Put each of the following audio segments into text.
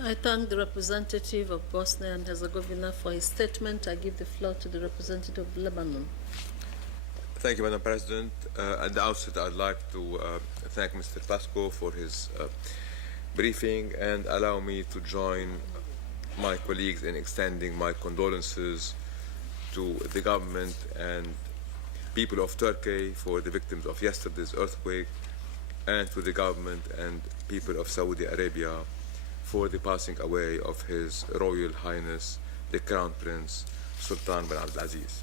I thank the representative of Bosnia and Herzegovina for his statement. I give the floor to the representative of Lebanon. Thank you, Madam President. At the outset, I'd like to thank Mr. Pasco for his briefing and allow me to join my colleagues in extending my condolences to the government and people of Turkey for the victims of yesterday's earthquake, and to the government and people of Saudi Arabia for the passing away of His Royal Highness the Crown Prince Sultan bin Abdulaziz.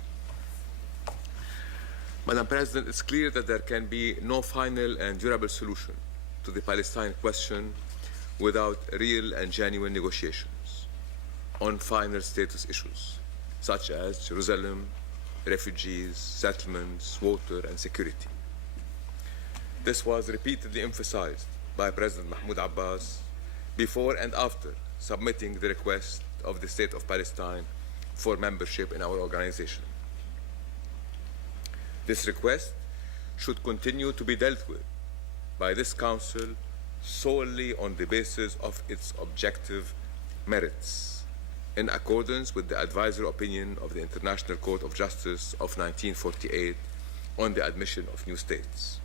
Madam President, it's clear that there can be no final and durable solution to the Palestine question without real and genuine negotiations on final status issues such as Jerusalem, refugees, settlements, water, and security. This was repeatedly emphasized by President Mahmoud Abbas before and after submitting the request of the State of Palestine for membership in our organization. This request should continue to be dealt with by this Council solely on the basis of its objective merits, in accordance with the advisory opinion of the International Court of Justice of 1948 on the admission of new states.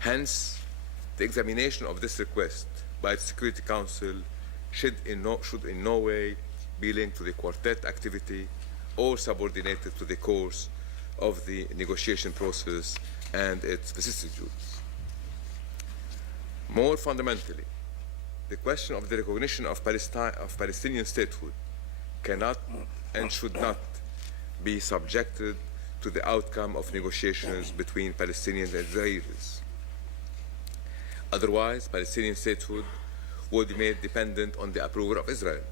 Hence, the examination of this request by the Security Council should in no way be linked to the Quartet activity or subordinated to the course of the negotiation process and its vicissitudes. More fundamentally, the question of the recognition of Palestinian statehood cannot and should not be subjected to the outcome of negotiations between Palestinians and Israelis. Otherwise, Palestinian statehood would be made dependent on the approval of Israel.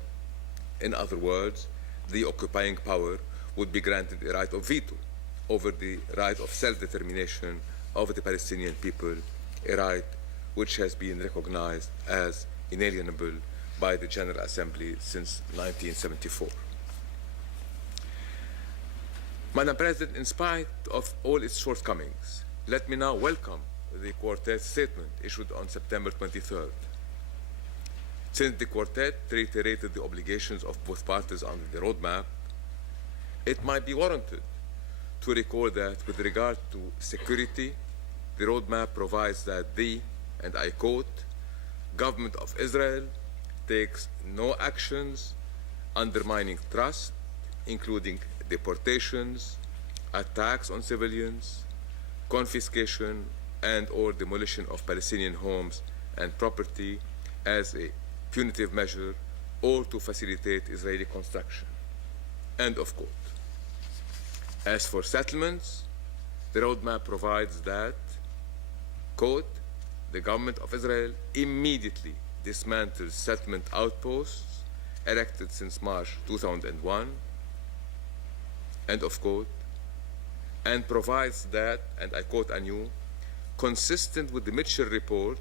In other words, the occupying power would be granted a right of veto over the right of self-determination of the Palestinian people, a right which has been recognized as inalienable by the General Assembly since 1974. Madam President, in spite of all its shortcomings, let me now welcome the Quartet statement issued on September 23rd. Since the Quartet reiterated the obligations of both parties under the roadmap, it might be warranted to recall that with regard to security, the roadmap provides that the, and I quote, government of Israel takes no actions undermining trust, including deportations, attacks on civilians, confiscation and or demolition of Palestinian homes and property as a punitive measure or to facilitate Israeli construction. End of quote. As for settlements, the roadmap provides that, quote, the government of Israel immediately dismantles settlement outposts erected since March 2001, end of quote, and provides that, and I quote anew, consistent with the Mitchell report,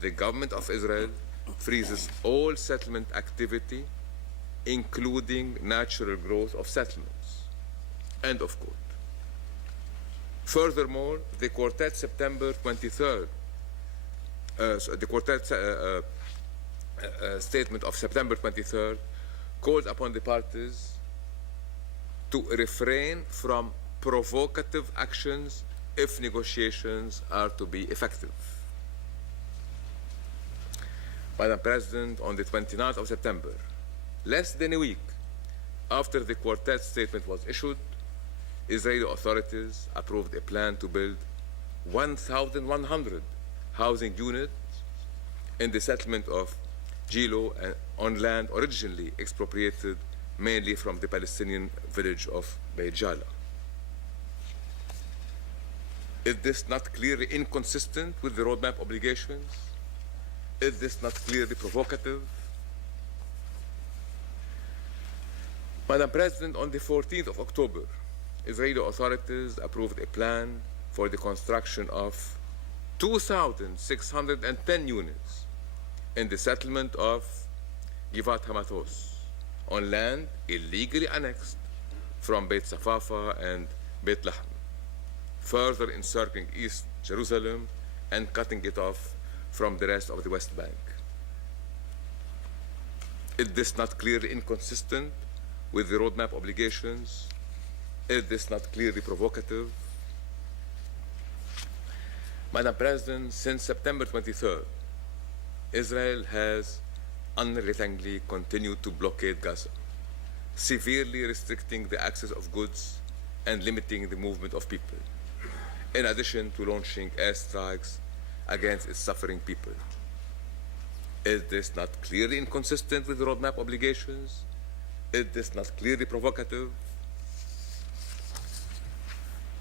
the government of Israel freezes all settlement activity, including natural growth of settlements, end of quote. Furthermore, the Quartet September 23rd, the Quartet statement of September 23rd called upon the parties to refrain from provocative actions if negotiations are to be effective. Madam President, on the 29th of September, less than a week after the Quartet statement was issued, Israeli authorities approved a plan to build 1,100 housing units in the settlement of Gilo on land originally expropriated mainly from the Palestinian village of Beit Jala. Is this not clearly inconsistent with the roadmap obligations? Is this not clearly provocative? Madam President, on the 14th of October, Israeli authorities approved a plan for the construction of 2,610 units in the settlement of Givat Hamatos on land illegally annexed from Beit Safafa and Beit Lahm, further encircling East Jerusalem and cutting it off from the rest of the West Bank. Is this not clearly inconsistent with the roadmap obligations? Is this not clearly provocative? Madam President, since September 23rd, Israel has unrelentingly continued to blockade Gaza, severely restricting the access of goods and limiting the movement of people, in addition to launching airstrikes against its suffering people. Is this not clearly inconsistent with the roadmap obligations? Is this not clearly provocative?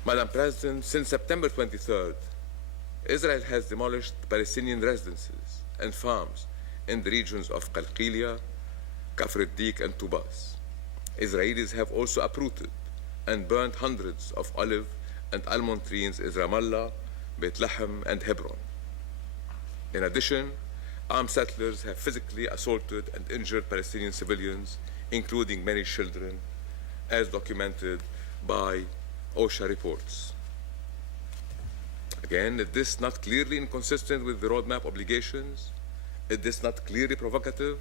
Madam President, since September 23rd, Israel has demolished Palestinian residences and farms in the regions of Qalqilia, Kafr al-Dik, and Tubas. Israelis have also uprooted and burned hundreds of olive and almond trees in Ramallah, Beit Lahem, and Hebron. In addition, armed settlers have physically assaulted and injured Palestinian civilians, including many children, as documented by OSHA reports. Again, is this not clearly inconsistent with the roadmap obligations? Is this not clearly provocative?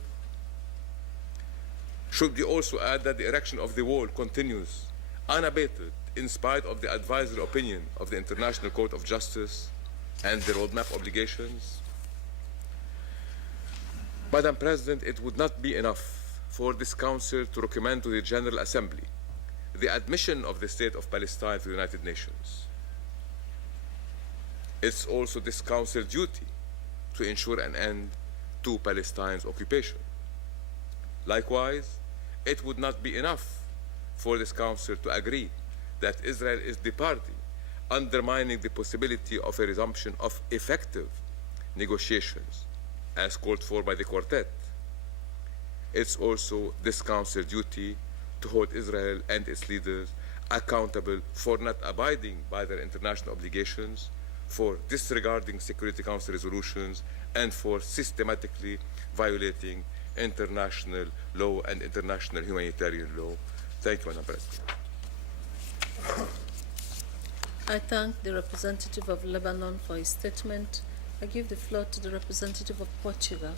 Should we also add that the erection of the wall continues unabated in spite of the advisory opinion of the International Court of Justice and the roadmap obligations? Madam President, it would not be enough for this Council to recommend to the General Assembly the admission of the State of Palestine to the United Nations. It's also this Council's duty to ensure an end to Palestine's occupation. Likewise, it would not be enough for this Council to agree that Israel is the party, undermining the possibility of a resumption of effective negotiations, as called for by the Quartet. It's also this Council's duty to hold Israel and its leaders accountable for not abiding by their international obligations, for disregarding Security Council resolutions, and for systematically violating international law and international humanitarian law. Thank you, Madam President. I thank the representative of Lebanon for his statement. I give the floor to the representative of Portugal.